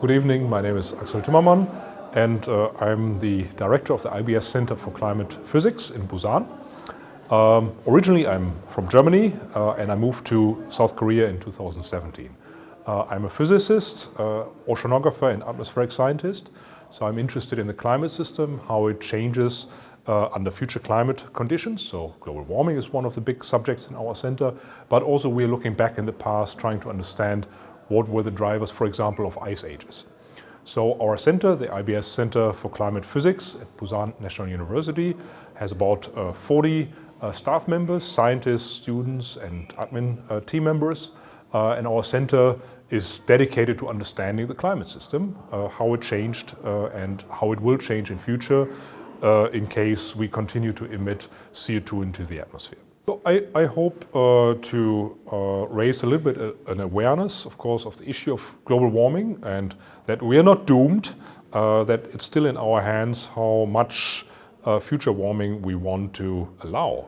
Good evening, my name is Axel Timmermann and I'm the director of the IBS Center for Climate Physics in Busan. Originally I'm from Germany and I moved to South Korea in 2017. I'm a physicist, oceanographer and atmospheric scientist, so I'm interested in the climate system, how it changes under future climate conditions. So global warming is one of the big subjects in our center, but also we're looking back in the past trying to understand what were the drivers, for example, of ice ages. So our center, the IBS Center for Climate Physics at Busan National University, has about 40 staff members, scientists, students and admin team members. And our center is dedicated to understanding the climate system, how it changed and how it will change in future in case we continue to emit CO2 into the atmosphere. So I hope to raise a little bit an awareness, of course, of the issue of global warming and that we are not doomed, that it's still in our hands how much future warming we want to allow.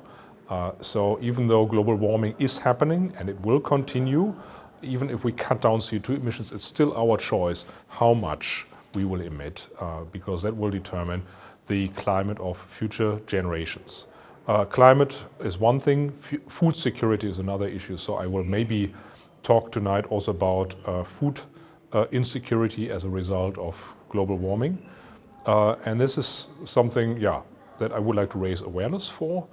So even though global warming is happening and it will continue, even if we cut down CO2 emissions, it's still our choice how much we will emit, because that will determine the climate of future generations. Climate is one thing, food security is another issue, so I will maybe talk tonight also about food insecurity as a result of global warming. And this is something, that I would like to raise awareness for.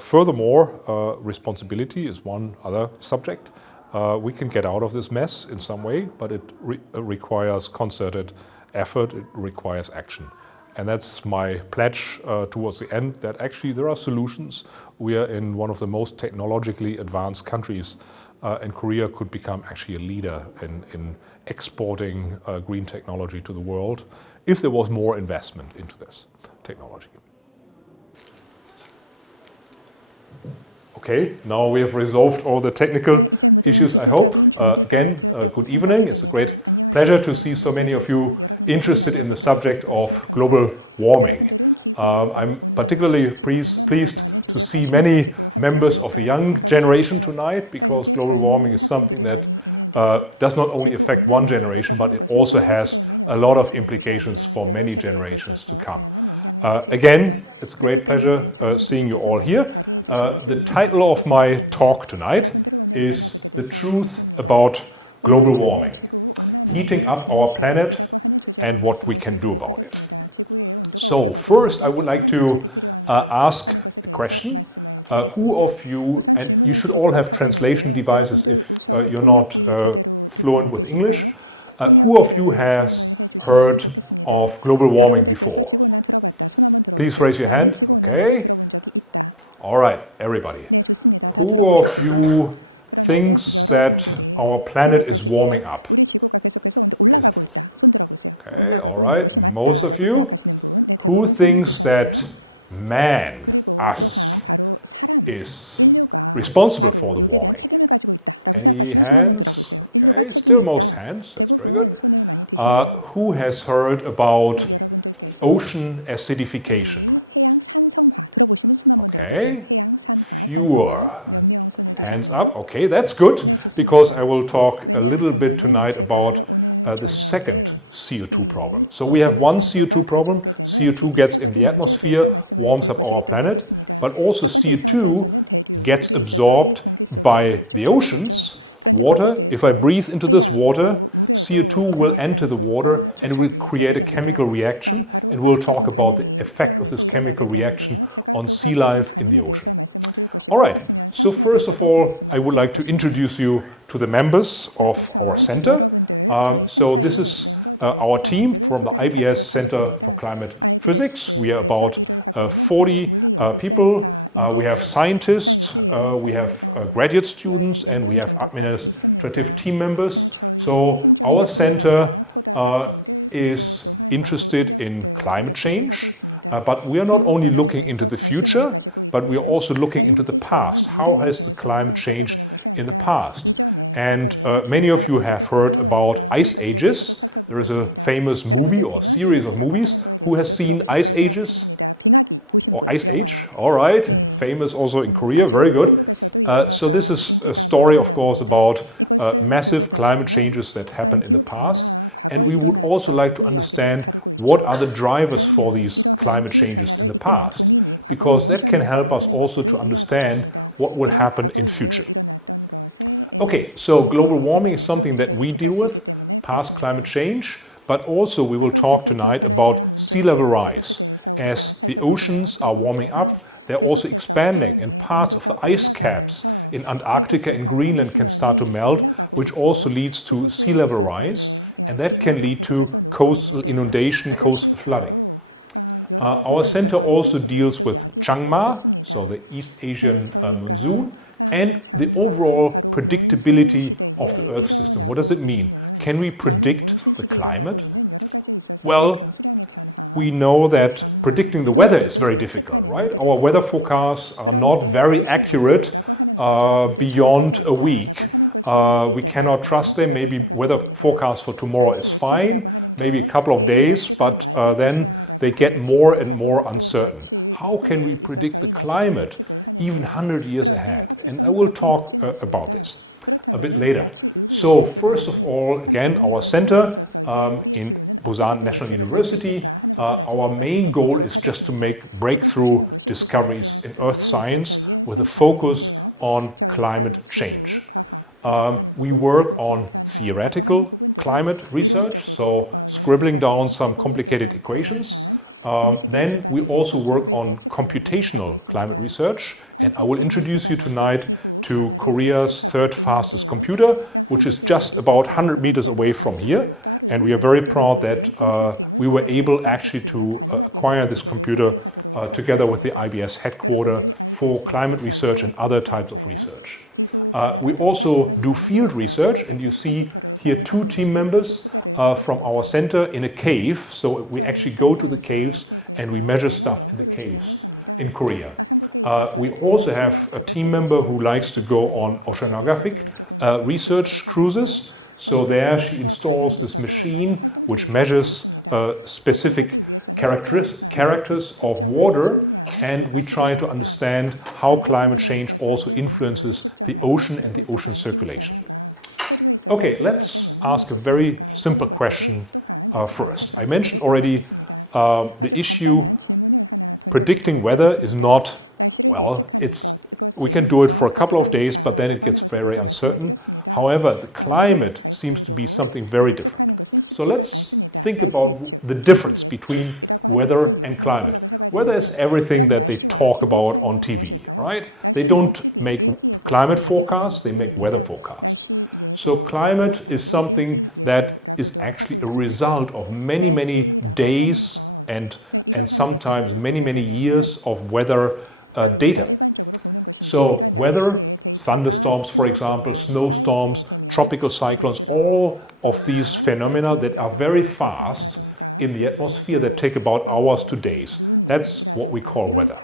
Furthermore, responsibility is one other subject. We can get out of this mess in some way, but it requires concerted effort, it requires action. And that's my pledge towards the end, that actually there are solutions. We are in one of the most technologically advanced countries, and Korea could become actually a leader in exporting green technology to the world if there was more investment into this technology. Okay, now we have resolved all the technical issues, I hope. Again, good evening. It's a great pleasure to see so many of you interested in the subject of global warming. I'm particularly pleased to see many members of the young generation tonight, because global warming is something that does not only affect one generation, but it also has a lot of implications for many generations to come. Again, it's a great pleasure seeing you all here. The title of my talk tonight is "The Truth About Global Warming: Heating Up Our Planet and What We Can Do About It." So first I would like to ask a question. Who of you, and you should all have translation devices if you're not fluent with English, who of you has heard of global warming before? Please raise your hand. Okay. All right, everybody. Who of you thinks that our planet is warming up? Okay, all right, most of you. Who thinks that man, us, is responsible for the warming? Any hands? Okay, still most hands, that's very good. Who has heard about ocean acidification? Okay, fewer hands up. Okay, that's good, because I will talk a little bit tonight about the second CO2 problem. So we have one CO2 problem. CO2 gets in the atmosphere, warms up our planet, but also CO2 gets absorbed by the oceans, water. If I breathe into this water, CO2 will enter the water and will create a chemical reaction, and we'll talk about the effect of this chemical reaction on sea life in the ocean. All right, so first of all, I would like to introduce you to the members of our center. So this is our team from the IBS Center for Climate Physics. We are about 40 people. We have scientists, we have graduate students, and we have administrative team members. So our center is interested in climate change, but we are not only looking into the future, but we are also looking into the past. How has the climate changed in the past? And many of you have heard about ice ages. There is a famous movie or series of movies. Who has seen Ice Ages? Or Ice Age? All right, famous also in Korea, very good. So this is a story, of course, about massive climate changes that happened in the past. and we would also like to understand what are the drivers for these climate changes in the past, because that can help us also to understand what will happen in future. Okay, so global warming is something that we deal with, past climate change, but also we will talk tonight about sea level rise. As the oceans are warming up, they're also expanding, and parts of the ice caps in Antarctica and Greenland can start to melt, which also leads to sea level rise, and that can lead to coastal inundation, coastal flooding. Our center also deals with Changma, so the East Asian monsoon, and the overall predictability of the Earth system. What does it mean? Can we predict the climate? Well, we know that predicting the weather is very difficult, right? Our weather forecasts are not very accurate beyond a week. We cannot trust them. Maybe weather forecast for tomorrow is fine, maybe a couple of days, but then they get more and more uncertain. How can we predict the climate even 100 years ahead? And I will talk about this a bit later. So first of all, again, our center in Busan National University, our main goal is just to make breakthrough discoveries in earth science with a focus on climate change. We work on theoretical climate research, so scribbling down some complicated equations. Then we also work on computational climate research, and I will introduce you tonight to Korea's third fastest computer, which is just about 100 meters away from here. And we are very proud that we were able actually to acquire this computer together with the IBS headquarters for climate research and other types of research. We also do field research, and you see here two team members from our center in a cave. So we actually go to the caves and we measure stuff in the caves in Korea. We also have a team member who likes to go on oceanographic research cruises. So there she installs this machine which measures specific characters of water, and we try to understand how climate change also influences the ocean and the ocean circulation. Okay, let's ask a very simple question first. I mentioned already the issue predicting weather is not, well, we can do it for a couple of days, but then it gets very uncertain. However, the climate seems to be something very different. So let's think about the difference between weather and climate. Weather is everything that they talk about on TV, right? They don't make climate forecasts, they make weather forecasts. So climate is something that is actually a result of many, many days and sometimes many, many years of weather data. So weather, thunderstorms, for example, snowstorms, tropical cyclones, all of these phenomena that are very fast in the atmosphere that take about hours to days. That's what we call weather.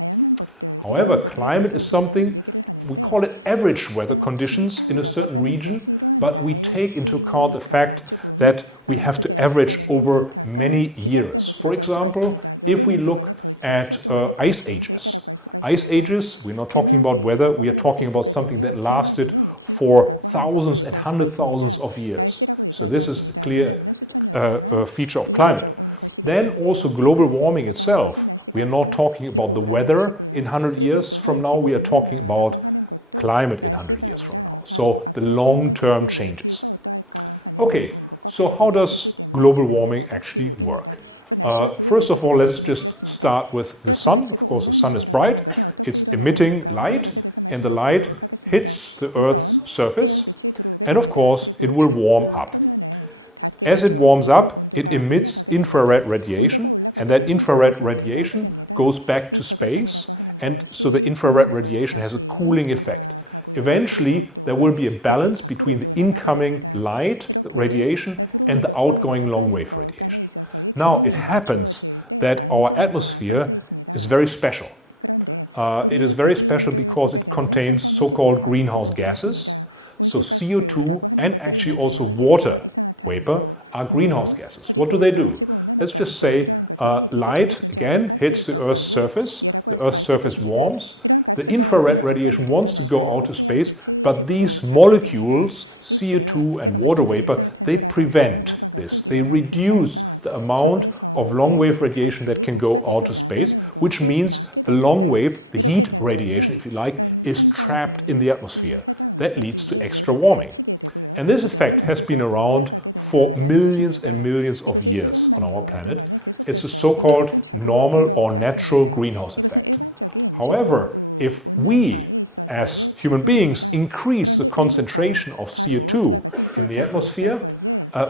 However, climate is something, we call it average weather conditions in a certain region, but we take into account the fact that we have to average over many years. For example, if we look at ice ages. Ice ages, we're not talking about weather, we are talking about something that lasted for thousands and hundred thousands of years. So this is a clear feature of climate. Then also global warming itself. We are not talking about the weather in 100 years from now, we are talking about climate in 100 years from now. So the long-term changes. Okay, so how does global warming actually work? First of all, let's just start with the sun. Of course, the sun is bright. It's emitting light, and the light hits the Earth's surface. And of course, it will warm up. As it warms up, it emits infrared radiation, and that infrared radiation goes back to space. And so the infrared radiation has a cooling effect. Eventually, there will be a balance between the incoming light, the radiation, and the outgoing long-wave radiation. Now, it happens that our atmosphere is very special. It is very special because it contains so-called greenhouse gases. So CO2 and actually also water vapor are greenhouse gases. What do? Let's just say light, again, hits the Earth's surface. The Earth's surface warms. The infrared radiation wants to go out to space, but these molecules, CO2 and water vapor, they prevent this. They reduce the amount of long-wave radiation that can go out to space, which means the long wave, the heat radiation, if you like, is trapped in the atmosphere. That leads to extra warming. And this effect has been around for millions and millions of years on our planet. It's a so-called normal or natural greenhouse effect. However, if we as human beings increase the concentration of CO2 in the atmosphere,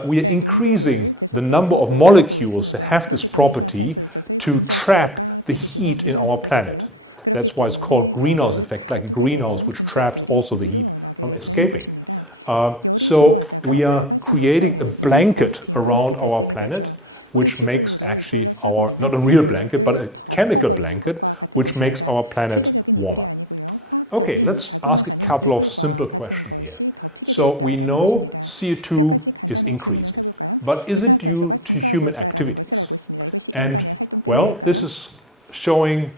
we are increasing the number of molecules that have this property to trap the heat in our planet. That's why it's called greenhouse effect, like a greenhouse which traps also the heat from escaping. So we are creating a blanket around our planet, which makes actually our, not a real blanket, but a chemical blanket, which makes our planet warmer. Okay, let's ask a couple of simple questions here. So we know CO2 is increasing, but is it due to human activities? And well, this is showing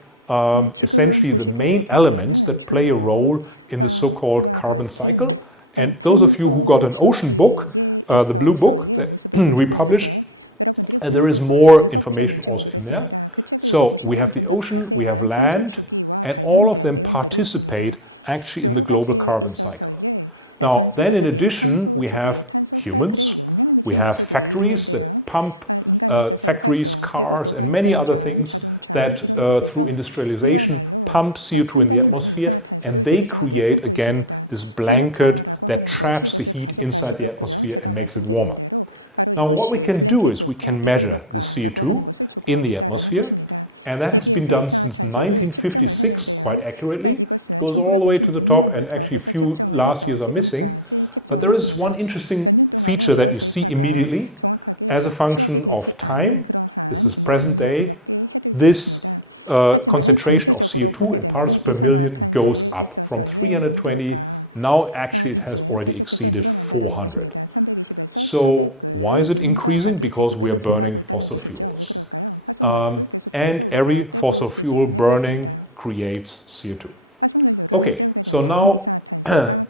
essentially the main elements that play a role in the so-called carbon cycle. And those of you who got an ocean book, the blue book that we published, there is more information also in there. So we have the ocean, we have land, and all of them participate actually in the global carbon cycle. Now, then in addition, we have humans, we have factories that pump, factories, cars, and many other things that through industrialization pump CO2 in the atmosphere, and they create again this blanket that traps the heat inside the atmosphere and makes it warmer. Now what we can do is we can measure the CO2 in the atmosphere, and that has been done since 1956 quite accurately. It goes all the way to the top, and actually a few last years are missing. But there is one interesting feature that you see immediately as a function of time. This is present day. This concentration of CO2 in parts per million goes up from 320. Now actually it has already exceeded 400. So why is it increasing? Because we are burning fossil fuels. And every fossil fuel burning creates CO2. Okay, so now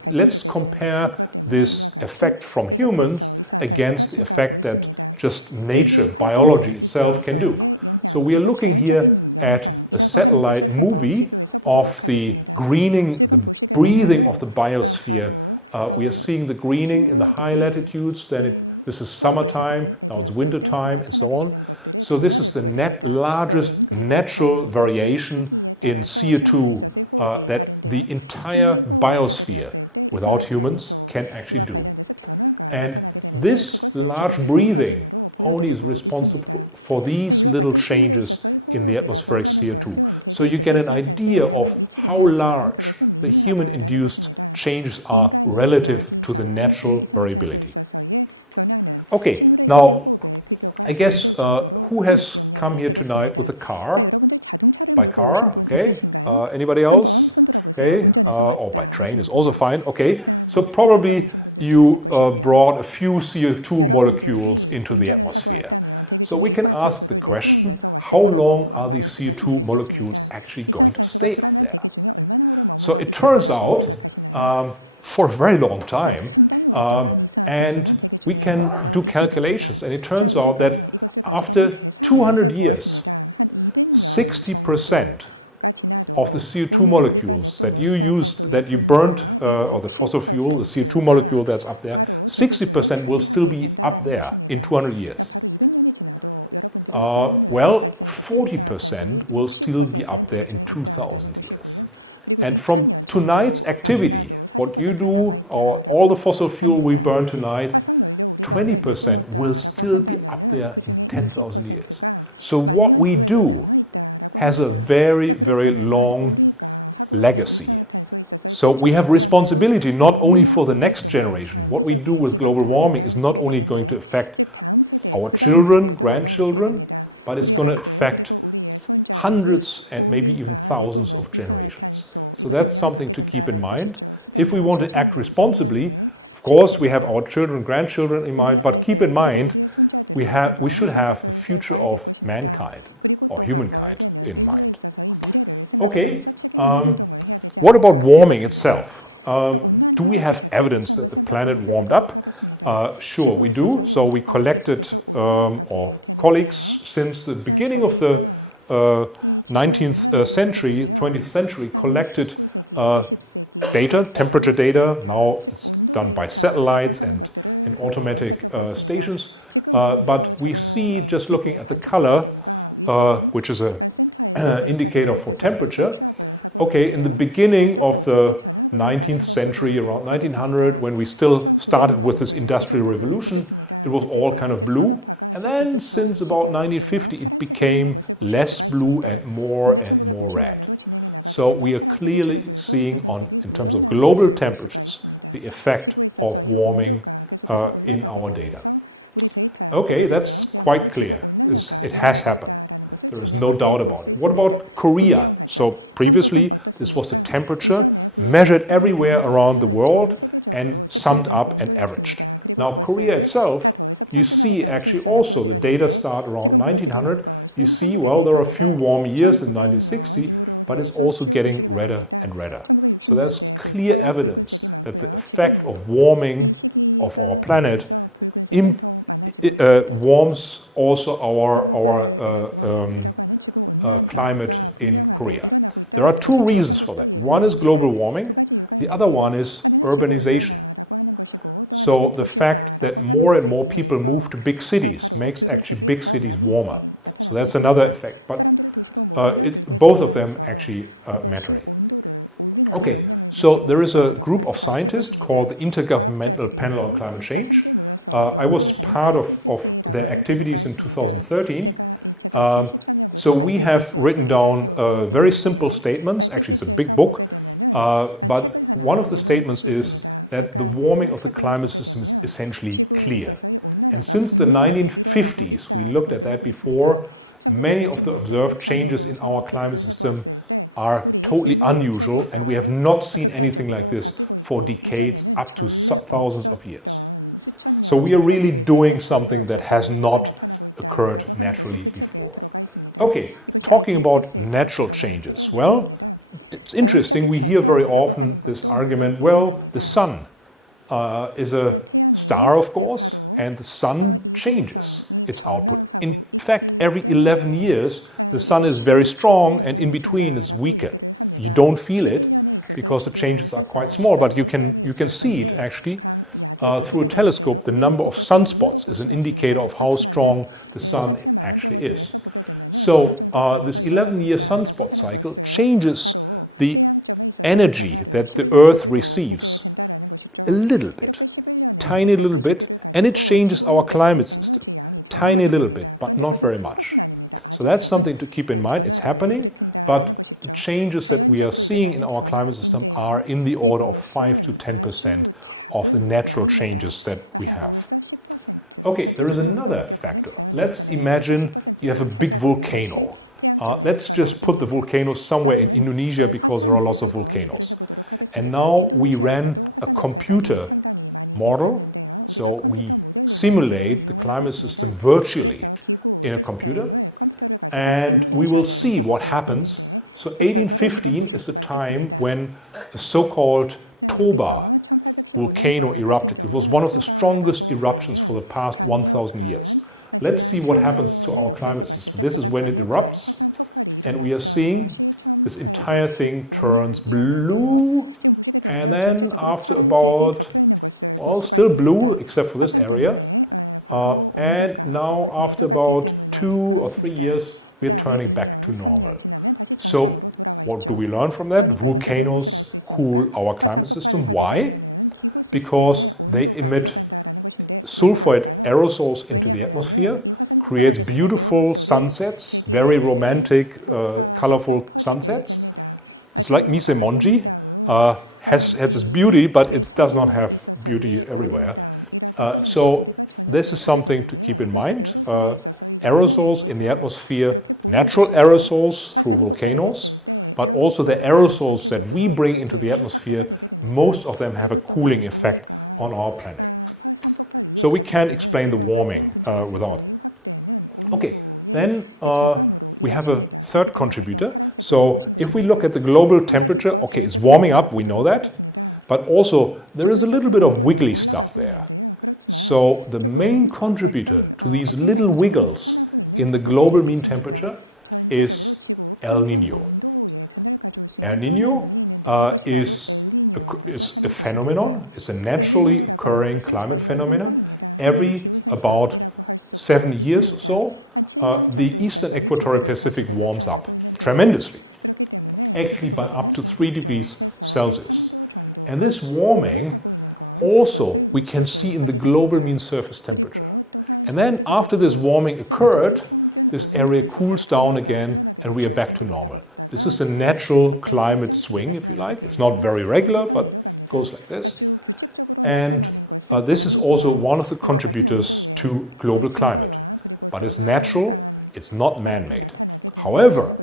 let's compare this effect from humans against the effect that just nature, biology itself can do. So we are looking here at a satellite movie of the greening, the breathing of the biosphere. We are seeing the greening in the high latitudes, then this is summertime, now it's winter time, and so on. So this is the largest natural variation in CO2 that the entire biosphere, without humans, can actually do. And this large breathing only is responsible for these little changes in the atmospheric CO2. So you get an idea of how large the human-induced changes are relative to the natural variability. Okay, now I guess who has come here tonight with a car? By car, okay. Anybody else? Okay, or by train is also fine. Okay, so probably you brought a few CO2 molecules into the atmosphere. So we can ask the question, how long are these CO2 molecules actually going to stay up there? So it turns out for a very long time, and we can do calculations, and it turns out that after 200 years, 60% of the CO2 molecules that you used, that you burnt, or the fossil fuel, the CO2 molecule that's up there, 60% will still be up there in 200 years. Well, 40% will still be up there in 2,000 years. And from tonight's activity, what you do, or all the fossil fuel we burn tonight, 20% will still be up there in 10,000 years. So what we do has a very, very long legacy. So we have responsibility not only for the next generation. What we do with global warming is not only going to affect our children, grandchildren, but it's going to affect hundreds and maybe even thousands of generations. So that's something to keep in mind. If we want to act responsibly, of course, we have our children, grandchildren in mind, but keep in mind, we should have the future of mankind or humankind in mind. Okay, What about warming itself? Do we have evidence that the planet warmed up? Sure, we do. So we collected, or colleagues since the beginning of the 19th century, 20th century, collected data, temperature data. Now it's done by satellites and in automatic stations. But we see, just looking at the color, which is an indicator for temperature. Okay, in the beginning of the 19th century, around 1900, when we still started with this industrial revolution, it was all kind of blue. And then since about 1950, it became less blue and more red. So we are clearly seeing in terms of global temperatures, the effect of warming in our data. Okay, that's quite clear. It has happened. There is no doubt about it. What about Korea? So previously, this was the temperature measured everywhere around the world and summed up and averaged. Now, Korea itself, you see actually also the data start around 1900. You see, well, there are a few warm years in 1960, but it's also getting redder and redder. So there's clear evidence that the effect of warming of our planet warms also our climate in Korea. There are two reasons for that. One is global warming. The other one is urbanization. So the fact that more and more people move to big cities makes actually big cities warmer. So that's another effect. But both of them actually matter. Okay, so there is a group of scientists called the Intergovernmental Panel on Climate Change. I was part of their activities in 2013. So we have written down very simple statements. Actually, it's a big book. But one of the statements is that the warming of the climate system is essentially clear. And since the 1950s, we looked at that before, many of the observed changes in our climate system are totally unusual, and we have not seen anything like this for decades, up to thousands of years. So we are really doing something that has not occurred naturally before. Okay, talking about natural changes. Well, it's interesting, we hear very often this argument, well, the sun is a star, of course, and the sun changes its output. In fact, every 11 years, the sun is very strong, and in between it's weaker. You don't feel it because the changes are quite small, but you can see it actually through a telescope. The number of sunspots is an indicator of how strong the sun actually is. So this 11-year sunspot cycle changes the energy that the Earth receives a little bit, tiny little bit, and it changes our climate system, tiny little bit, but not very much. So that's something to keep in mind. It's happening, but the changes that we are seeing in our climate system are in the order of 5 to 10% of the natural changes that we have. Okay, there is another factor. Let's imagine you have a big volcano. Let's just put the volcano somewhere in Indonesia because there are lots of volcanoes. And now we ran a computer model. So we simulate the climate system virtually in a computer. And we will see what happens. So 1815 is the time when the so-called Toba volcano erupted. It was one of the strongest eruptions for the past 1,000 years. Let's see what happens to our climate system. This is when it erupts, and we are seeing this entire thing turns blue, and then after about, well, still blue except for this area, and now after about 2 or 3 years, we're turning back to normal. So what do we learn from that? Volcanoes cool our climate system. Why? Because they emit sulfide aerosols into the atmosphere, creates beautiful sunsets, very romantic, colorful sunsets. It's like Mise Monji, has its beauty, but it does not have beauty everywhere. So this is something to keep in mind. Aerosols in the atmosphere, natural aerosols through volcanoes, but also the aerosols that we bring into the atmosphere, most of them have a cooling effect on our planet. So we can't explain the warming without. Okay, then we have a third contributor. So if we look at the global temperature, okay, it's warming up, we know that. But also, there is a little bit of wiggly stuff there. So the main contributor to these little wiggles in the global mean temperature is El Niño. El Niño is a phenomenon. It's a naturally occurring climate phenomenon. Every about 7 years or so, the eastern equatorial Pacific warms up tremendously, actually by up to 3 degrees Celsius. And this warming also we can see in the global mean surface temperature. And then after this warming occurred, this area cools down again and we are back to normal. This is a natural climate swing, if you like. It's not very regular, but it goes like this. And this is also one of the contributors to global climate. But it's natural, it's not man-made. However,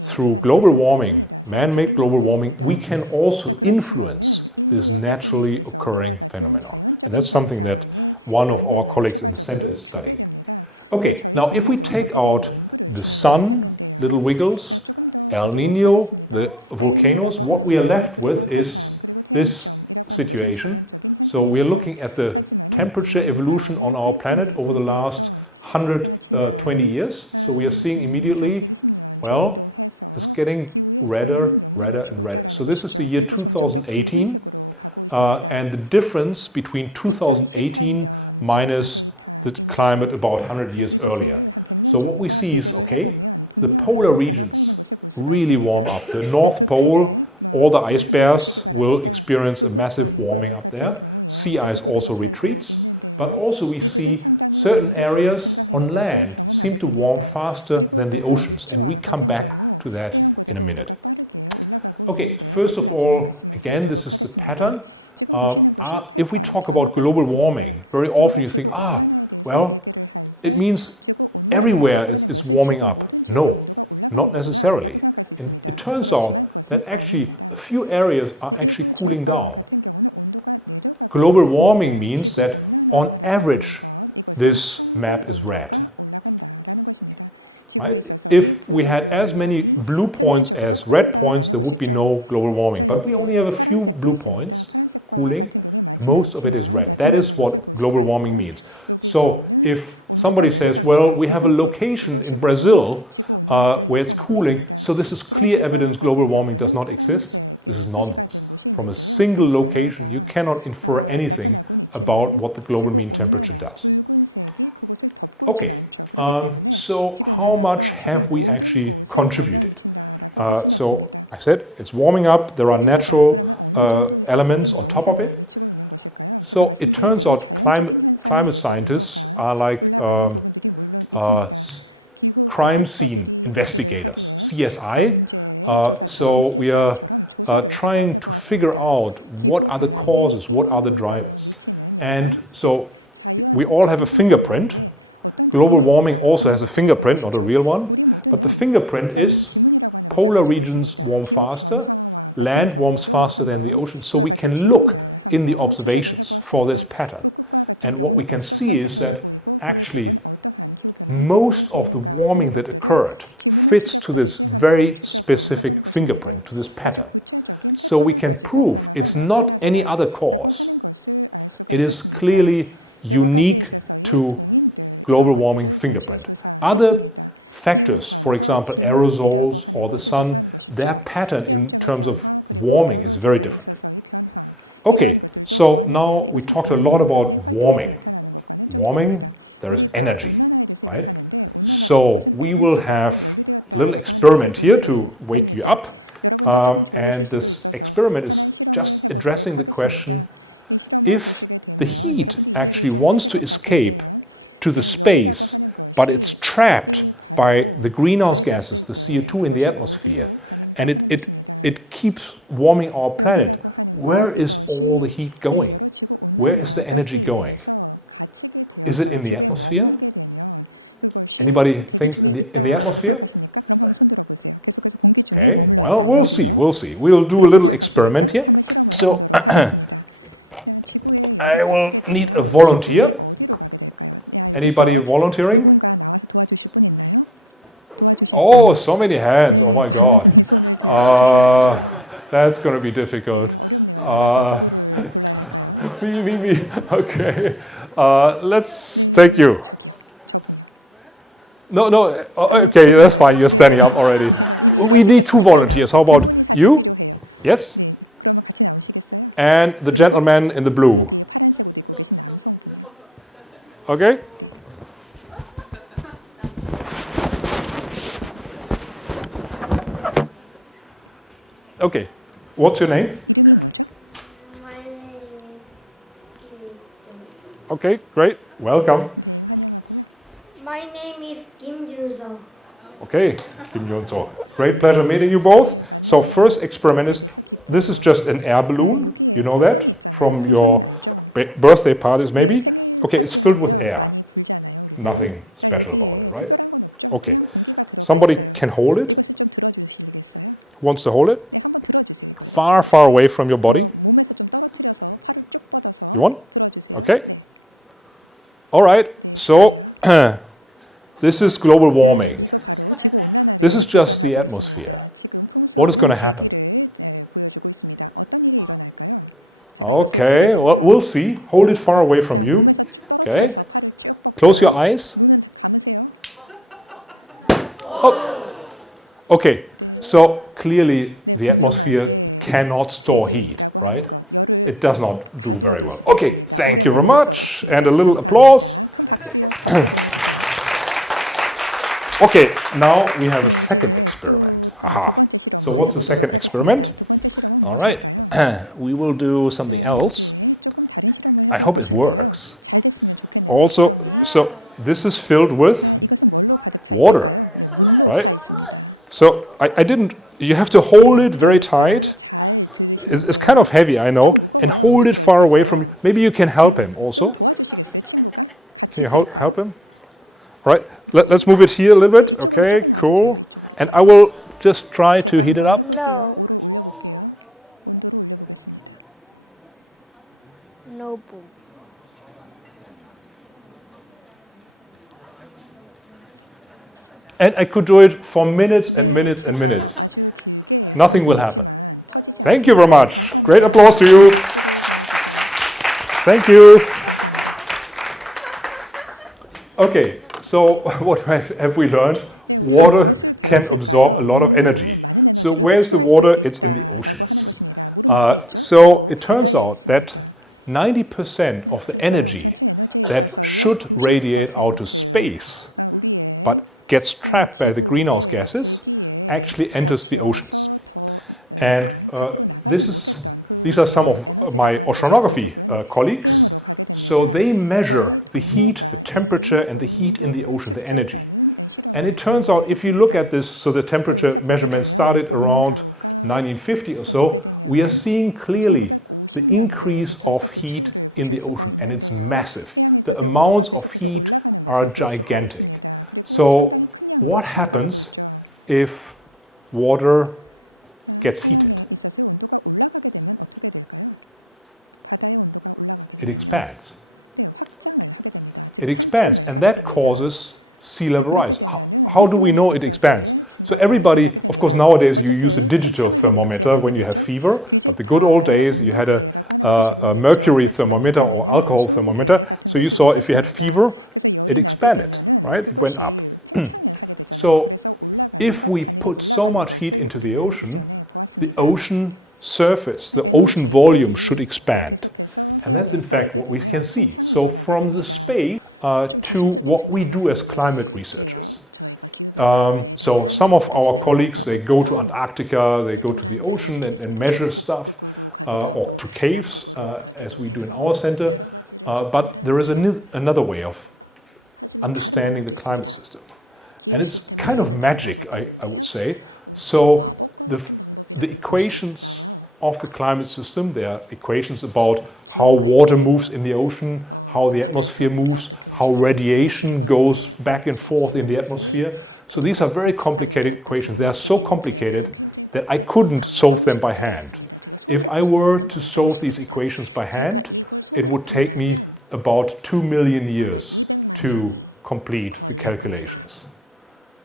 through global warming, man-made global warming, we can also influence this naturally occurring phenomenon. And that's something that one of our colleagues in the center is studying. Okay, now if we take out the sun, little wiggles, El Nino, the volcanoes, what we are left with is this situation. So we are looking at the temperature evolution on our planet over the last 120 years. So we are seeing immediately, well, it's getting redder, redder and redder. So this is the year 2018. And the difference between 2018 minus the climate about 100 years earlier. So what we see is, okay, the polar regions really warm up. The North Pole, all the ice bears will experience a massive warming up there. Sea ice also retreats, but also we see certain areas on land seem to warm faster than the oceans, and we come back to that in a minute. Okay, first of all, again, this is the pattern. If we talk about global warming, very often you think, well, it means everywhere is warming up. No, not necessarily. And it turns out that actually a few areas are actually cooling down. Global warming means that on average, this map is red. Right? If we had as many blue points as red points, there would be no global warming. But we only have a few blue points cooling. Most of it is red. That is what global warming means. So if somebody says, well, we have a location in Brazil where it's cooling, so this is clear evidence global warming does not exist, this is nonsense. From a single location, you cannot infer anything about what the global mean temperature does. Okay, so how much have we actually contributed? So I said it's warming up, there are natural elements on top of it. So it turns out climate scientists are like crime scene investigators, CSI. So we are trying to figure out what are the causes, what are the drivers. And so we all have a fingerprint. Global warming also has a fingerprint, not a real one. But the fingerprint is polar regions warm faster, land warms faster than the ocean. So we can look in the observations for this pattern. And what we can see is that actually most of the warming that occurred fits to this very specific fingerprint, to this pattern. So we can prove it's not any other cause. It is clearly unique to global warming fingerprint. Other factors, for example, aerosols or the sun, their pattern in terms of warming is very different. Okay, so now we talked a lot about warming. Warming, there is energy, right? So we will have a little experiment here to wake you up. And this experiment is just addressing the question, if the heat actually wants to escape to the space, but it's trapped by the greenhouse gases, the CO2 in the atmosphere, and it keeps warming our planet, where is all the heat going? Where is the energy going? Is it in the atmosphere? Anybody thinks in the atmosphere? Okay, well, we'll see. We'll do a little experiment here. So I will need a volunteer. Anybody volunteering? Oh, so many hands. Oh my God. That's going to be difficult. Me. Okay. Let's take you. No. Okay, that's fine. You're standing up already. We need 2 volunteers. How about you? Yes? And the gentleman in the blue. Okay? Okay. What's your name? My name is Kim. Okay, great. Welcome. My name is Kim Junso. Okay, Kim Yonso. Great pleasure meeting you both. So first experiment is, this is just an air balloon. You know that from your birthday parties maybe? Okay, it's filled with air. Nothing special about it, right? Okay. Somebody can hold it? Who wants to hold it? Far, far away from your body. You want? Okay. All right, so this is global warming. This is just the atmosphere. What is going to happen? Okay, well, we'll see. Hold it far away from you. Okay. Close your eyes. Oh. Okay, so clearly the atmosphere cannot store heat, right? It does not do very well. Okay, thank you very much. And a little applause. Okay, now we have a second experiment. Aha. So what's the second experiment? All right, we will do something else. I hope it works. Also, so this is filled with water, right? So I didn't, you have to hold it very tight. It's kind of heavy, I know, and hold it far away from you. Maybe you can help him also. Can you help him? All right, let's move it here a little bit. Okay, cool. And I will just try to heat it up. No. No boom. And I could do it for minutes and minutes and minutes. Nothing will happen. Thank you very much. Great applause to you. Thank you. Okay, so what have we learned? Water can absorb a lot of energy. So where's the water? It's in the oceans. So it turns out that 90% of the energy that should radiate out to space, but gets trapped by the greenhouse gases, actually enters the oceans. And these are some of my oceanography colleagues. So they measure the heat, the temperature, and the heat in the ocean, the energy. And it turns out, if you look at this, so the temperature measurement started around 1950 or so, we are seeing clearly the increase of heat in the ocean, and it's massive. The amounts of heat are gigantic. So what happens if water gets heated? It expands. It expands, and that causes sea level rise. How do we know it expands? So everybody, of course, nowadays you use a digital thermometer when you have fever, but the good old days you had a mercury thermometer or alcohol thermometer. So you saw if you had fever, it expanded, right? It went up. So if we put so much heat into the ocean surface, the ocean volume should expand. And that's in fact what we can see. So from the space to what we do as climate researchers. So some of our colleagues, they go to Antarctica, they go to the ocean and measure stuff, or to caves, as we do in our center. But there is another way of understanding the climate system. And it's kind of magic, I would say. So the equations of the climate system, they are equations about how water moves in the ocean, how the atmosphere moves, how radiation goes back and forth in the atmosphere. So these are very complicated equations. They are so complicated that I couldn't solve them by hand. If I were to solve these equations by hand, it would take me about 2 million years to complete the calculations.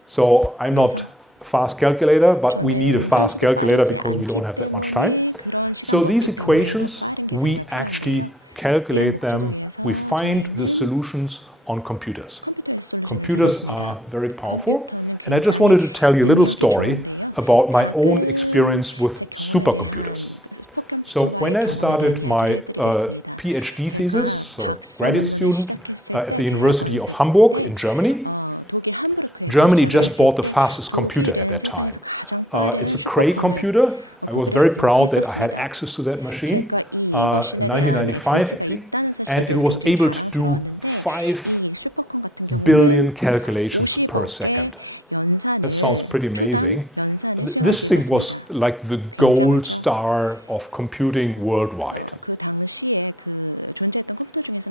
So I'm not a fast calculator, but we need a fast calculator because we don't have that much time. So these equations, we actually calculate them. We find the solutions on computers. Computers are very powerful. And I just wanted to tell you a little story about my own experience with supercomputers. So when I started my PhD thesis, so graduate student at the University of Hamburg in Germany, Germany just bought the fastest computer at that time. It's a Cray computer. I was very proud that I had access to that machine in 1995 actually, and it was able to do 5 billion calculations per second. That sounds pretty amazing. This thing was like the gold star of computing worldwide.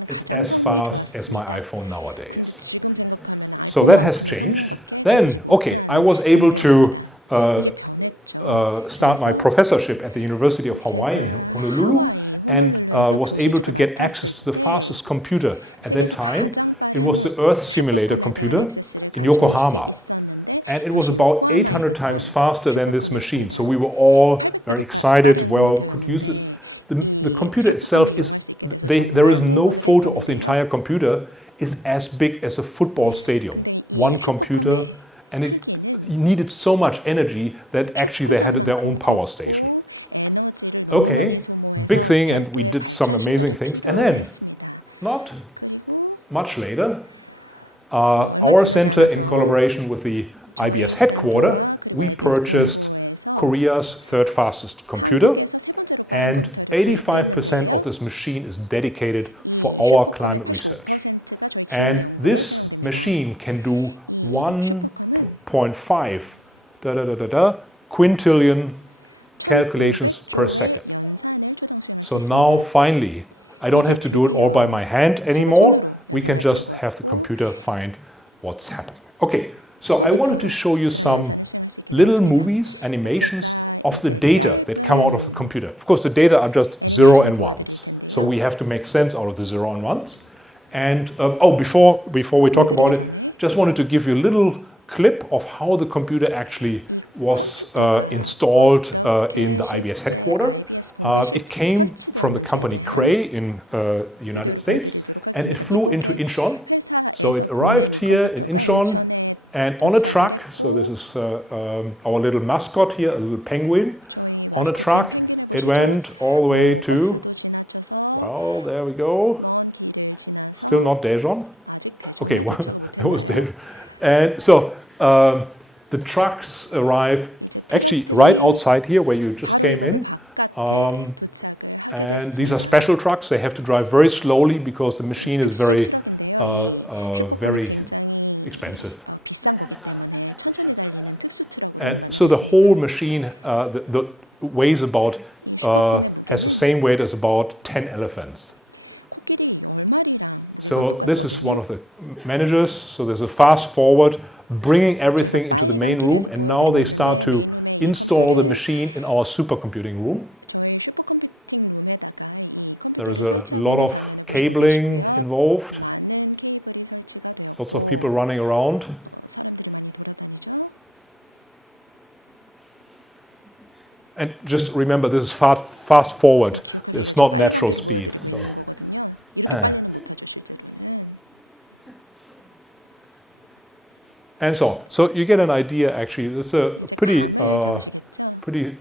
It's as fast as my iPhone nowadays. So that has changed. Then, okay, I was able to start my professorship at the University of Hawaii in Honolulu and was able to get access to the fastest computer. At that time, it was the Earth simulator computer in Yokohama. And it was about 800 times faster than this machine. So we were all very excited, well, could use this. The computer itself is, there is no photo of the entire computer. It's as big as a football stadium. One computer, and it needed so much energy that actually they had their own power station. Okay, big thing, and we did some amazing things. And then, not much later, our center, in collaboration with the IBS headquarters, we purchased Korea's third fastest computer, and 85% of this machine is dedicated for our climate research. And this machine can do 1.5 quintillion calculations per second. So now finally, I don't have to do it all by my hand anymore. We can just have the computer find what's happening. Okay, so I wanted to show you some little movies, animations of the data that come out of the computer. Of course, the data are just 0 and 1s. So we have to make sense out of the 0 and 1s. And before we talk about it, just wanted to give you a little clip of how the computer actually was installed in the IBS headquarters. It came from the company Cray in the United States, and it flew into Incheon. So it arrived here in Incheon and on a truck. So this is our little mascot here, a little penguin. On a truck, it went all the way to, well, there we go. Still not Daejeon. Okay, well, that was Daejeon. And so the trucks arrive actually right outside here where you just came in. And these are special trucks. They have to drive very slowly because the machine is very expensive. And so the whole machine weighs about, has the same weight as about 10 elephants. So this is one of the managers. So there's a fast forward, bringing everything into the main room, and now they start to install the machine in our supercomputing room. There is a lot of cabling involved, lots of people running around. And just remember, this is fast forward. It's not natural speed. And so you get an idea. Actually, it's a pretty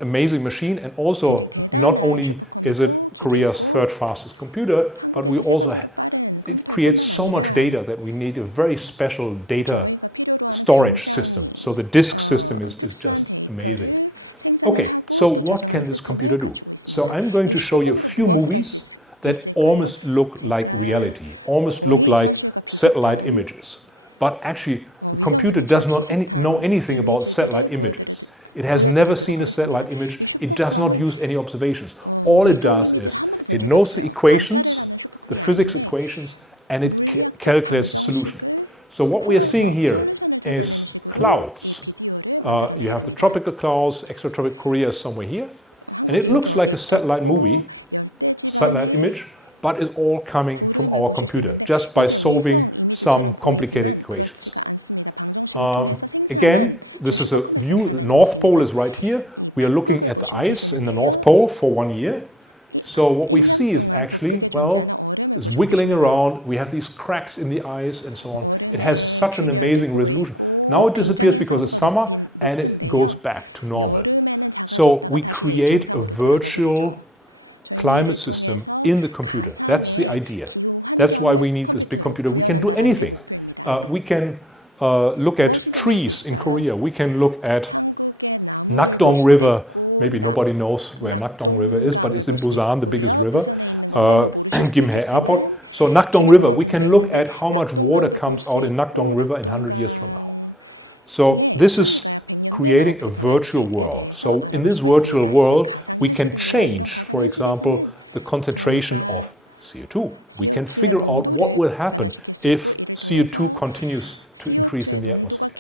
amazing machine. And also, not only is it Korea's third fastest computer, but we also it creates so much data that we need a very special data storage system. So the disk system is just amazing. Okay, so what can this computer do? So I'm going to show you a few movies that almost look like reality, almost look like satellite images. But actually, the computer does not know anything about satellite images. It has never seen a satellite image. It does not use any observations. All it does is it knows the equations, the physics equations, and it calculates the solution. So what we are seeing here is clouds. You have the tropical clouds, extratropical Korea is somewhere here. And it looks like a satellite movie, satellite image, but it's all coming from our computer, just by solving some complicated equations. again, this is a view. The North Pole is right here. We are looking at the ice in the North Pole for 1 year. So what we see is actually, well, it's wiggling around. We have these cracks in the ice and so on. It has such an amazing resolution. Now it disappears because it's summer and it goes back to normal. So we create a virtual climate system in the computer. That's the idea. That's why we need this big computer. We can do anything. We can look at trees in Korea. We can look at Nakdong River. Maybe nobody knows where Nakdong River is, but it's in Busan, the biggest river, Gimhae Airport. So Nakdong River, we can look at how much water comes out in Nakdong River in 100 years from now. So this is creating a virtual world. So in this virtual world, we can change, for example, the concentration of CO2. We can figure out what will happen if CO2 continues to increase in the atmosphere.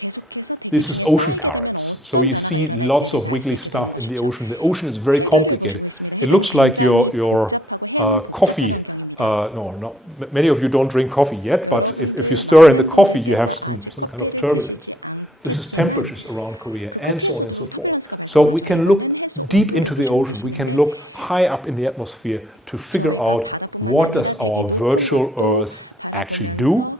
This is ocean currents. So you see lots of wiggly stuff in the ocean. The ocean is very complicated. It looks like your coffee. Many of you don't drink coffee yet, but if you stir in the coffee, you have some kind of turbulence. This is temperatures around Korea and so on and so forth. So we can look deep into the ocean. We can look high up in the atmosphere to figure out what does our virtual Earth actually do,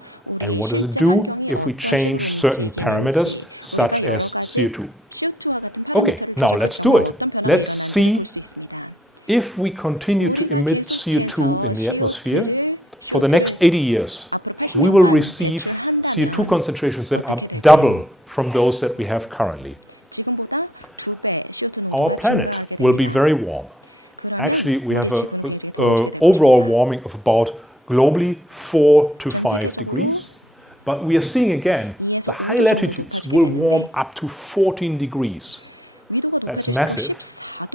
and what does it do if we change certain parameters such as CO2. Okay, now let's do it. Let's see if we continue to emit CO2 in the atmosphere for the next 80 years, we will receive CO2 concentrations that are double from those that we have currently. Our planet will be very warm. Actually, we have a overall warming of about globally 4 to 5 degrees. But we are seeing again, the high latitudes will warm up to 14 degrees. That's massive.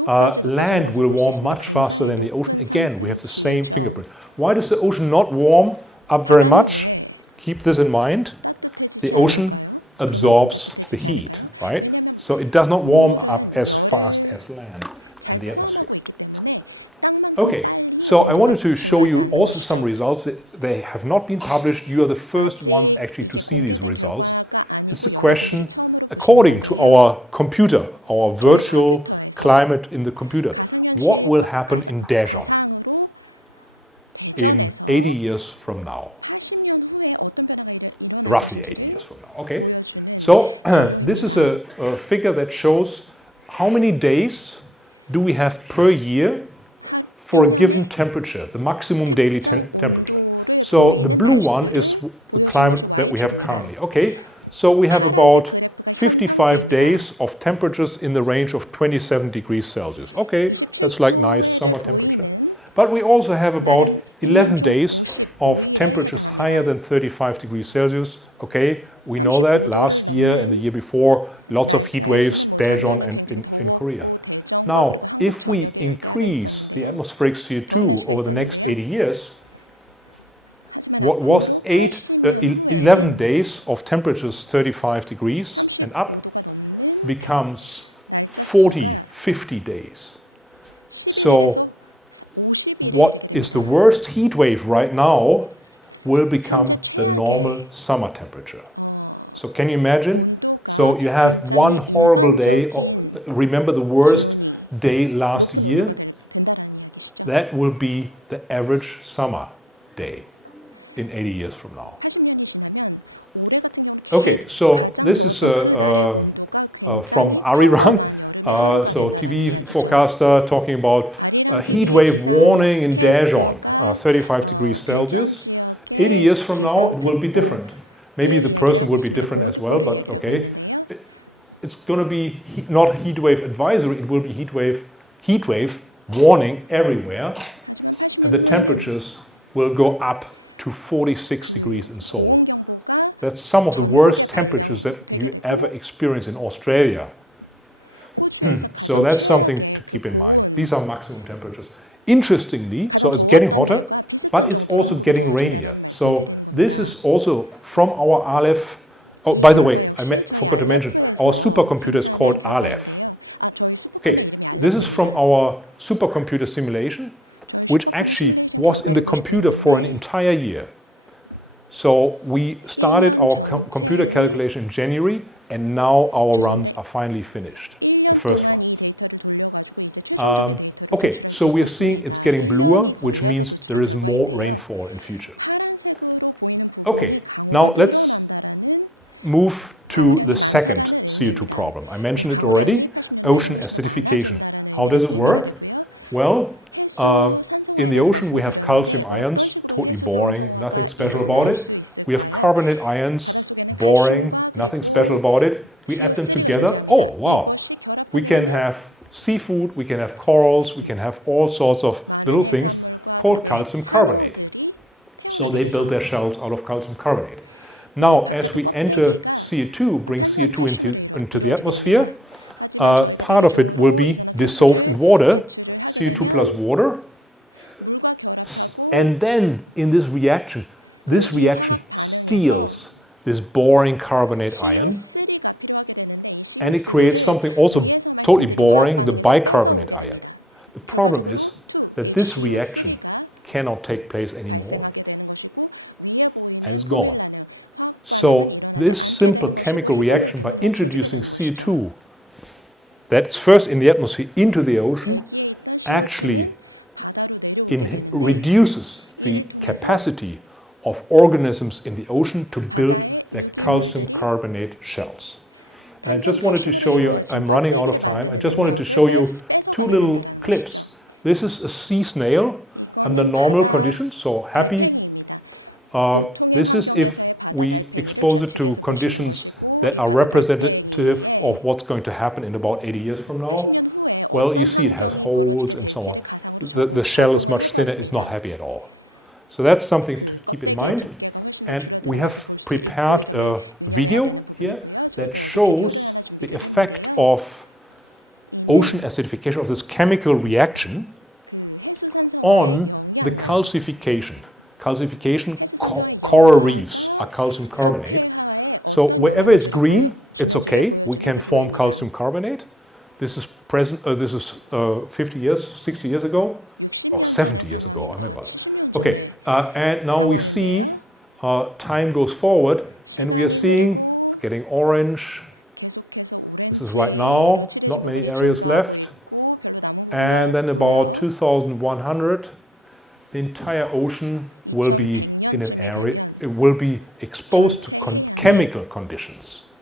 Land will warm much faster than the ocean. Again, we have the same fingerprint. Why does the ocean not warm up very much? Keep this in mind. The ocean absorbs the heat, right? So it does not warm up as fast as land and the atmosphere. Okay, so I wanted to show you also some results. They have not been published. You are the first ones actually to see these results. It's a question, according to our computer, our virtual climate in the computer, what will happen in Daejeon in 80 years from now? Roughly 80 years from now, okay? So this is a figure that shows how many days do we have per year for a given temperature, the maximum daily temperature. So the blue one is the climate that we have currently. Okay, so we have about 55 days of temperatures in the range of 27 degrees Celsius. Okay, that's like nice summer temperature. But we also have about 11 days of temperatures higher than 35 degrees Celsius. Okay, we know that last year and the year before, lots of heat waves, Daejeon and in Korea. Now, if we increase the atmospheric CO2 over the next 80 years, what was 11 days of temperatures 35 degrees and up becomes 40, 50 days. So what is the worst heat wave right now will become the normal summer temperature. So can you imagine? So you have one horrible day, remember the worst day last year? That will be the average summer day in 80 years from now. Okay, so this is from Arirang, so TV forecaster talking about a heat wave warning in Daejeon, 35 degrees Celsius. 80 years from now, it will be different. Maybe the person will be different as well, but okay. It's going to be not heat wave advisory, it will be heat wave warning everywhere. And the temperatures will go up to 46 degrees in Seoul. That's some of the worst temperatures that you ever experience in Australia. So that's something to keep in mind. These are maximum temperatures. Interestingly, so it's getting hotter, but it's also getting rainier. So this is also from our Aleph. Oh, by the way, I forgot to mention, our supercomputer is called Aleph. Okay, this is from our supercomputer simulation, which actually was in the computer for an entire year. So we started our computer calculation in January, and now our runs are finally finished, the first runs. Okay, so we're seeing it's getting bluer, which means there is more rainfall in future. Okay, now let's move to the second CO2 problem. I mentioned it already, ocean acidification. How does it work? Well, in the ocean we have calcium ions, totally boring, nothing special about it. We have carbonate ions, boring, nothing special about it. We add them together, oh wow, we can have seafood, we can have corals, we can have all sorts of little things called calcium carbonate. So they build their shells out of calcium carbonate. Now, as we enter CO2, bring CO2 into the atmosphere, part of it will be dissolved in water, CO2 plus water, and then in this reaction steals this boring carbonate ion, and it creates something also totally boring, the bicarbonate ion. The problem is that this reaction cannot take place anymore, and it's gone. So this simple chemical reaction, by introducing CO2 that's first in the atmosphere into the ocean, actually reduces the capacity of organisms in the ocean to build their calcium carbonate shells. And I just wanted to show you, I'm running out of time, I just wanted to show you two little clips. This is a sea snail under normal conditions, so happy. This is if we expose it to conditions that are representative of what's going to happen in about 80 years from now. Well, you see it has holes and so on. The shell is much thinner, it's not happy at all. So that's something to keep in mind. And we have prepared a video here that shows the effect of ocean acidification, of this chemical reaction, on the calcification. Coral reefs are calcium carbonate. So wherever it's green, it's okay. We can form calcium carbonate. This is present. This is 50 years, 60 years ago, or 70 years ago. I remember. Okay, and now we see time goes forward, and we are seeing it's getting orange. This is right now. Not many areas left, and then about 2100, the entire ocean will be in an area. It will be exposed to chemical conditions.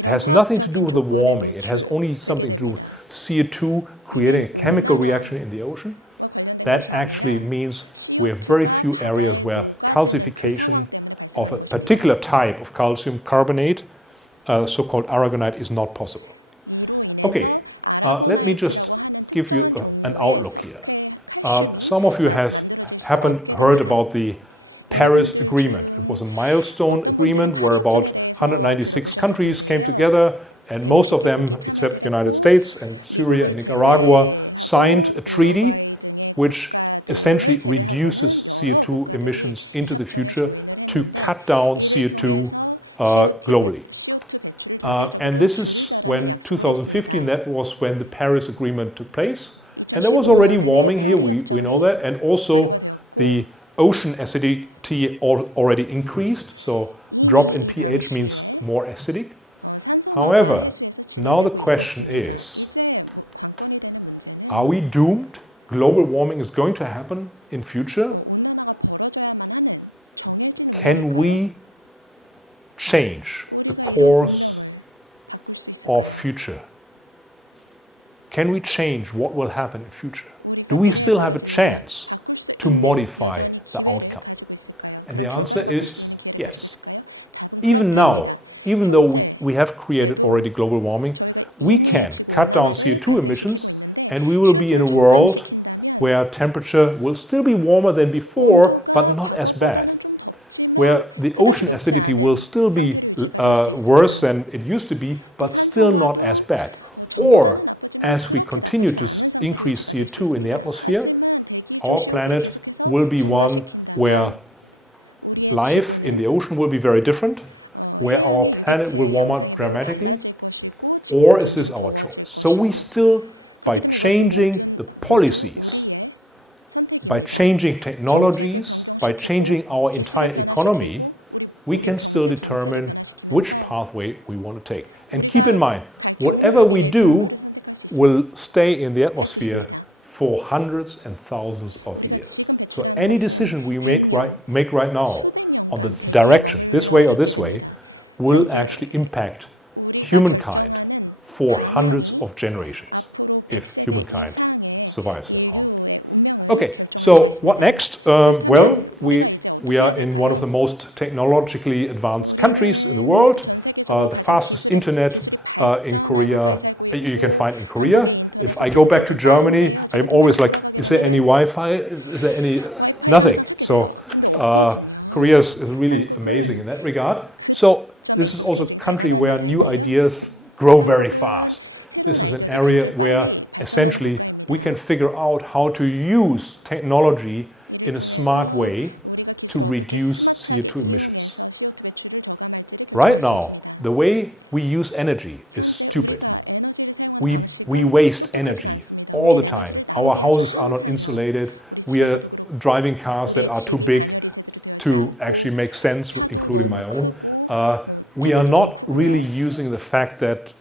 It has nothing to do with the warming. It has only something to do with CO2 creating a chemical reaction in the ocean. That actually means we have very few areas where calcification of a particular type of calcium carbonate, so-called aragonite, is not possible. Okay, let me just give you an outlook here. Some of you have heard about the Paris Agreement. It was a milestone agreement where about 196 countries came together, and most of them, except the United States and Syria and Nicaragua, signed a treaty which essentially reduces CO2 emissions into the future to cut down CO2 globally. And this is when 2015, that was when the Paris Agreement took place. And there was already warming here, we know that, and also the ocean acidity already increased, so drop in pH means more acidic. However, now the question is, are we doomed? Global warming is going to happen in future. Can we change the course of future? Can we change what will happen in future? Do we still have a chance to modify the outcome? And the answer is yes. Even now, even though we have created already global warming, we can cut down CO2 emissions, and we will be in a world where temperature will still be warmer than before, but not as bad. Where the ocean acidity will still be worse than it used to be, but still not as bad. Or as we continue to increase CO2 in the atmosphere, our planet will be one where life in the ocean will be very different, where our planet will warm up dramatically. Or is this our choice? So we still, by changing the policies, by changing technologies, by changing our entire economy, we can still determine which pathway we want to take. And keep in mind, whatever we do will stay in the atmosphere for hundreds and thousands of years. So any decision we make right now on the direction, this way or this way, will actually impact humankind for hundreds of generations, if humankind survives that long. Okay, so what next? Well, we are in one of the most technologically advanced countries in the world. The fastest internet in Korea, you can find in Korea. If I go back to Germany, I'm always like, is there any Wi-Fi? Is there any? Nothing. So Korea is really amazing in that regard. So this is also a country where new ideas grow very fast. This is an area where essentially we can figure out how to use technology in a smart way to reduce CO2 emissions. Right now, the way we use energy is stupid. We waste energy all the time. Our houses are not insulated. We are driving cars that are too big to actually make sense, including my own. We are not really using the fact that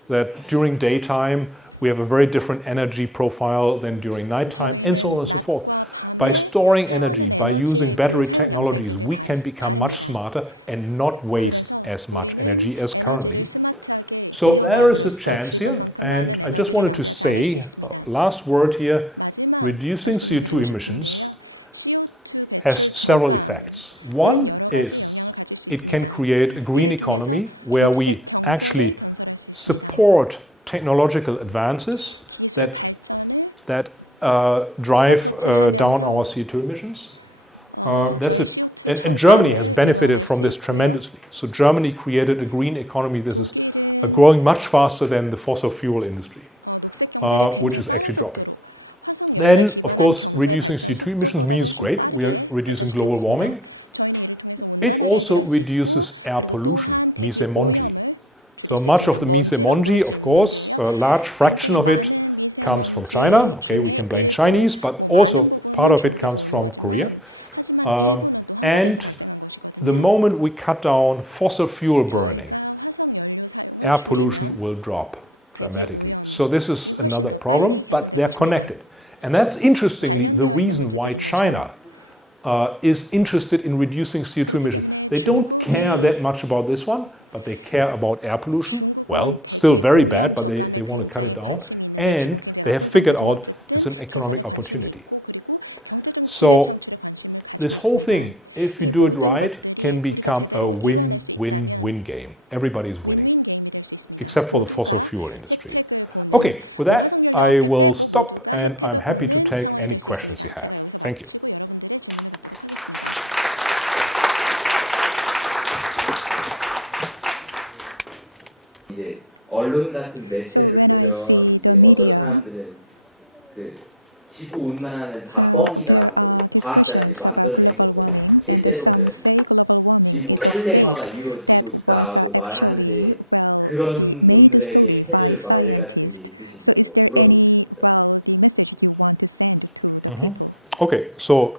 during daytime we have a very different energy profile than during nighttime, and so on and so forth. By storing energy, by using battery technologies, we can become much smarter and not waste as much energy as currently. So there is a chance here, and I just wanted to say, last word here, reducing CO2 emissions has several effects. One is it can create a green economy where we actually support technological advances that drive down our CO2 emissions. And Germany has benefited from this tremendously. So Germany created a green economy. This is growing much faster than the fossil fuel industry, which is actually dropping. Then, of course, reducing CO2 emissions means great. We are reducing global warming. It also reduces air pollution, misemonji. So much of the misemonji, of course, a large fraction of it comes from China. Okay, we can blame Chinese, but also part of it comes from Korea. And the moment we cut down fossil fuel burning, air pollution will drop dramatically. So this is another problem, but they're connected. And that's interestingly the reason why China is interested in reducing CO2 emissions. They don't care that much about this one, but they care about air pollution. Well, still very bad, but they want to cut it down. And they have figured out it's an economic opportunity. So this whole thing, if you do it right, can become a win-win-win game. Everybody's winning, except for the fossil fuel industry. Okay, with that, I will stop, and I'm happy to take any questions you have. Thank you. 이제 언론 같은 매체를 보면 이제 어떤 사람들은 그 지구 온난화는 다 뻥이다, 뭐 과학자들이 만들어낸 거고 실제로는 지구 활성화가 이루어지고 있다고 말하는데 그런 분들에게 해줄 말 같은 게 있으신가요? 물어보고 싶습니다. Okay, so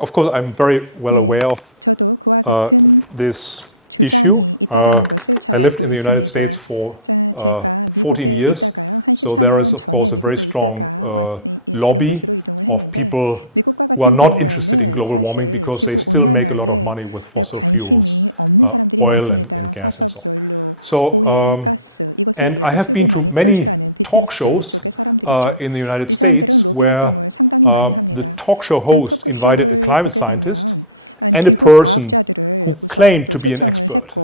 of course I'm very well aware of this issue. I lived in the United States for 14 years, so there is of course a very strong lobby of people who are not interested in global warming because they still make a lot of money with fossil fuels, oil and gas and so on. So, and I have been to many talk shows in the United States where the talk show host invited a climate scientist and a person who claimed to be an expert,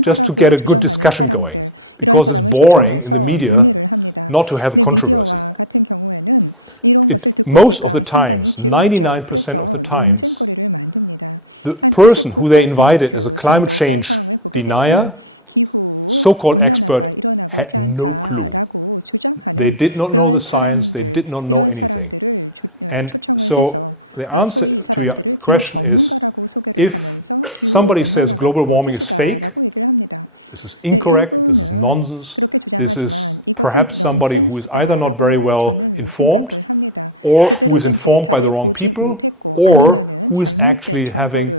just to get a good discussion going, because it's boring in the media not to have a controversy. Most of the times, 99% of the times, the person who they invited as a climate change denier, so-called expert, had no clue. They did not know the science, they did not know anything. And so the answer to your question is, if somebody says global warming is fake, this is incorrect, this is nonsense, this is perhaps somebody who is either not very well informed, or who is informed by the wrong people, or who is actually having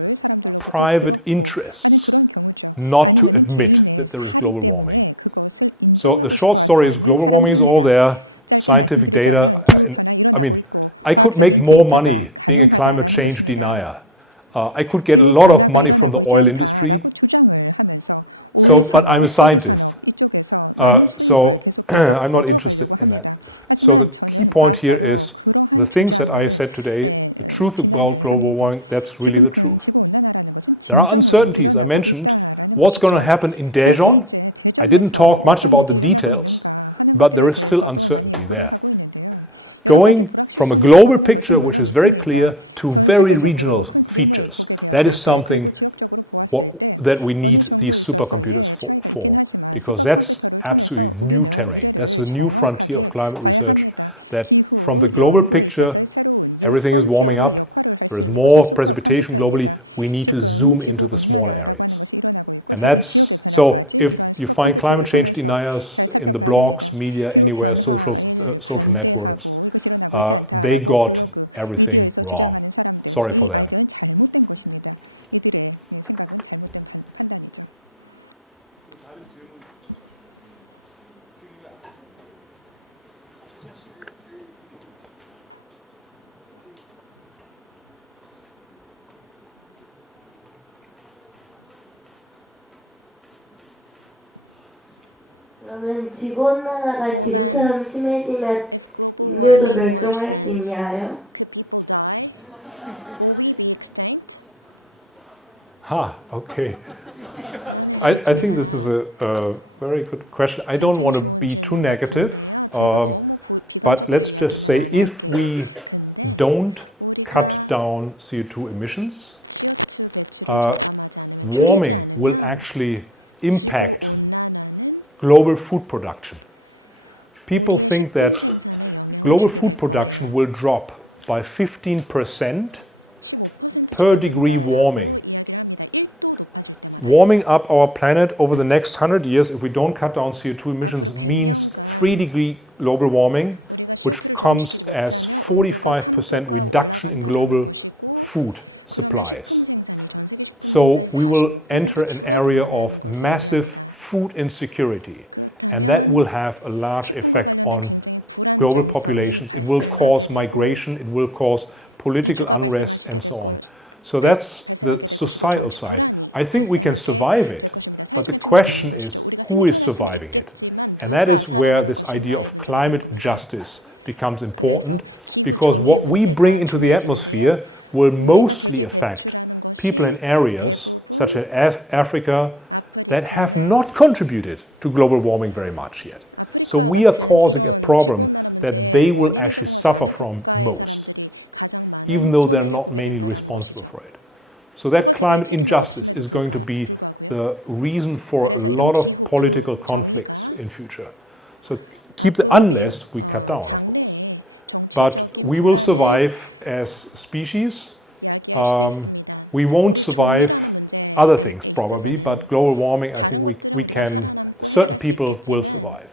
private interests not to admit that there is global warming. So the short story is global warming is all there, scientific data. I mean, I could make more money being a climate change denier. I could get a lot of money from the oil industry. But I'm a scientist. So I'm not interested in that. So the key point here is the things that I said today, the truth about global warming, that's really the truth. There are uncertainties. I mentioned what's going to happen in Daejeon. I didn't talk much about the details, but there is still uncertainty there. Going from a global picture, which is very clear, to very regional features, that is something that we need these supercomputers for, because that's absolutely new terrain. That's the new frontier of climate research, that from the global picture, everything is warming up, there is more precipitation globally, we need to zoom into the smaller areas. And that's, so if you find climate change deniers in the blogs, media, anywhere, social networks, they got everything wrong. Sorry for that. 그러면 지구온난화가 지금처럼 심해지면 인류도 멸종할 수 있냐요? Okay. I think this is a very good question. I don't want to be too negative, but let's just say if we don't cut down CO2 emissions, warming will actually impact global food production. People think that global food production will drop by 15% per degree warming. Warming up our planet over the next 100 years, if we don't cut down CO2 emissions, means 3-degree global warming, which comes as 45% reduction in global food supplies. So we will enter an area of massive food insecurity, and that will have a large effect on global populations. It will cause migration, it will cause political unrest, and so on. So that's the societal side. I think we can survive it, but the question is, who is surviving it? And that is where this idea of climate justice becomes important, because what we bring into the atmosphere will mostly affect people in areas such as Africa that have not contributed to global warming very much yet. So we are causing a problem that they will actually suffer from most, even though they're not mainly responsible for it. So that climate injustice is going to be the reason for a lot of political conflicts in future. So unless we cut down, of course. But we will survive as species. We won't survive other things probably, but global warming, I think we can, certain people will survive.